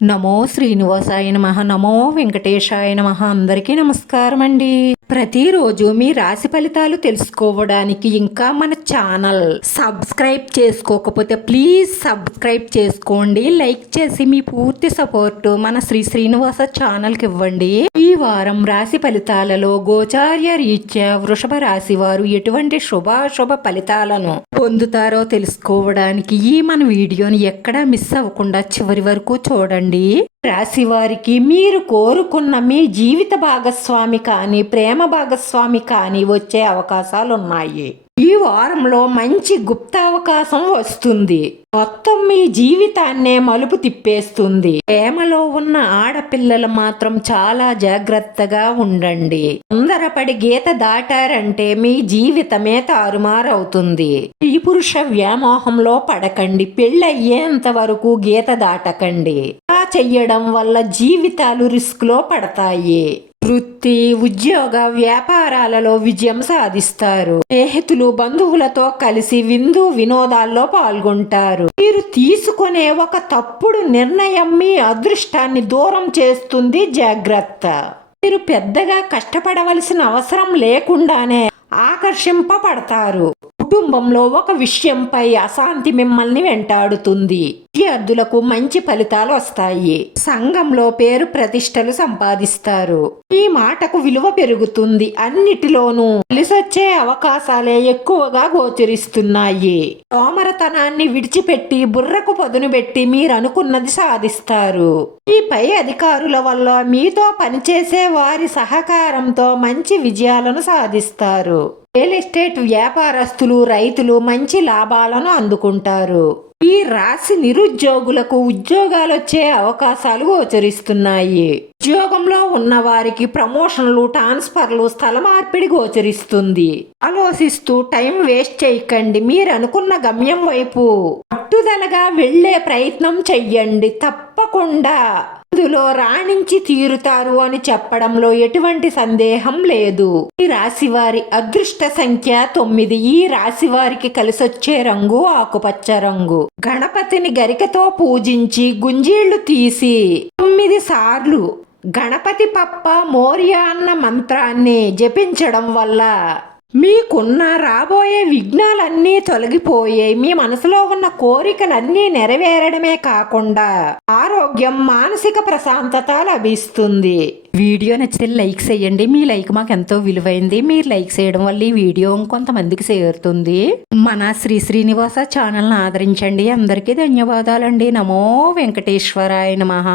నమో శ్రీనివాసాయ నమః. నమో వెంకటేశాయ నమః. అందరికీ నమస్కారం అండి. ప్రతిరోజు మీ రాశి ఫలితాలు తెలుసుకోవడానికి ఇంకా మన ఛానల్ సబ్స్క్రైబ్ చేసుకోకపోతే ప్లీజ్ సబ్స్క్రైబ్ చేసుకోండి. లైక్ చేసి మీ పూర్తి సపోర్ట్ మన శ్రీనివాస ఛానల్కి ఇవ్వండి. ఈ వారం రాశి ఫలితాలలో గోచార్య రీత్యా వృషభ రాశి వారు ఎటువంటి శుభాశుభ ఫలితాలను పొందుతారో తెలుసుకోవడానికి ఈ మన వీడియోని ఎక్కడా మిస్ అవ్వకుండా చివరి వరకు చూడండి. రాశి వారికి మీరు కోరుకున్న మీ జీవిత భాగస్వామి కానీ ప్రేమ భాగస్వామి కానీ వచ్చే అవకాశాలున్నాయి. ఈ వారంలో మంచి గుప్త అవకాశం వస్తుంది. మొత్తం మీ జీవితాన్నే మలుపు తిప్పేస్తుంది. ప్రేమలో ఉన్న ఆడపిల్లలు మాత్రం చాలా జాగ్రత్తగా ఉండండి. తొందరపడి గీత దాటారంటే మీ జీవితమే తారుమారవుతుంది. ఈ పురుష వ్యామోహంలో పడకండి. పెళ్ళయ్యేంత వరకు గీత దాటకండి. అలా చెయ్యడం వల్ల జీవితాలు రిస్క్ లో పడతాయి. వృత్తి, ఉద్యోగ, వ్యాపారాలలో విజయం సాధిస్తారు. స్నేహితులు, బంధువులతో కలిసి విందు వినోదాల్లో పాల్గొంటారు. మీరు తీసుకునే ఒక తప్పుడు నిర్ణయం మీ అదృష్టాన్ని దూరం చేస్తుంది. జాగ్రత్త. మీరు పెద్దగా కష్టపడవలసిన అవసరం లేకుండానే ఆకర్షింపబడతారు. కుటుంబంలో ఒక విషయంపై అశాంతి మిమ్మల్ని వెంటాడుతుంది. విద్యార్థులకు మంచి ఫలితాలు వస్తాయి. సంఘంలో పేరు ప్రతిష్టలు సంపాదిస్తారు. ఈ మాటకు విలువ పెరుగుతుంది. అన్నిటిలోనూ కలిసొచ్చే అవకాశాలే ఎక్కువగా గోచరిస్తున్నాయి. సోమరతనాన్ని విడిచిపెట్టి బుర్రకు పదును పెట్టి మీరు అనుకున్నది సాధిస్తారు. ఈ పై అధికారుల వల్ల మీతో పనిచేసే వారి సహకారంతో మంచి విజయాలను సాధిస్తారు. రియల్ ఎస్టేట్ వ్యాపారస్తులు, రైతులు మంచి లాభాలను అందుకుంటారు. ఈ రాశి నిరుద్యోగులకు ఉద్యోగాలు వచ్చే అవకాశాలు గోచరిస్తున్నాయి. ఉద్యోగంలో ఉన్న వారికి ప్రమోషన్లు, ట్రాన్స్ఫర్లు, స్థల మార్పిడి గోచరిస్తుంది. ఆలోచిస్తూ టైం వేస్ట్ చేయకండి. మీరు అనుకున్న గమ్యం వైపు పట్టుదలగా వెళ్లే ప్రయత్నం చెయ్యండి. తప్పకుండా అందులో రాణించి తీరుతారు అని చెప్పడంలో ఎటువంటి సందేహం లేదు. ఈ రాశి వారి అదృష్ట సంఖ్య 9. ఈ రాశి వారికి కలిసొచ్చే రంగు ఆకుపచ్చ రంగు. గణపతిని గరికతో పూజించి గుంజీళ్లు తీసి 9 సార్లు గణపతి పప్ప మోర్య అన్న మంత్రాన్ని జపించడం వల్ల మీకున్న రాబోయే విఘ్నాలన్నీ తొలగిపోయాయి. మీ మనసులో ఉన్న కోరికలన్నీ నెరవేరడమే కాకుండా ఆరోగ్యం, మానసిక ప్రశాంతత లభిస్తుంది. వీడియో నచ్చితే లైక్ చేయండి. మీ లైక్ మాకు ఎంతో విలువైంది. మీరు లైక్ చేయడం వల్ల ఈ వీడియో ఇంకొంతమందికి చేరుతుంది. మన శ్రీనివాస ఛానల్ని ఆదరించండి. అందరికీ ధన్యవాదాలండి. నమో వెంకటేశ్వరాయ నమః.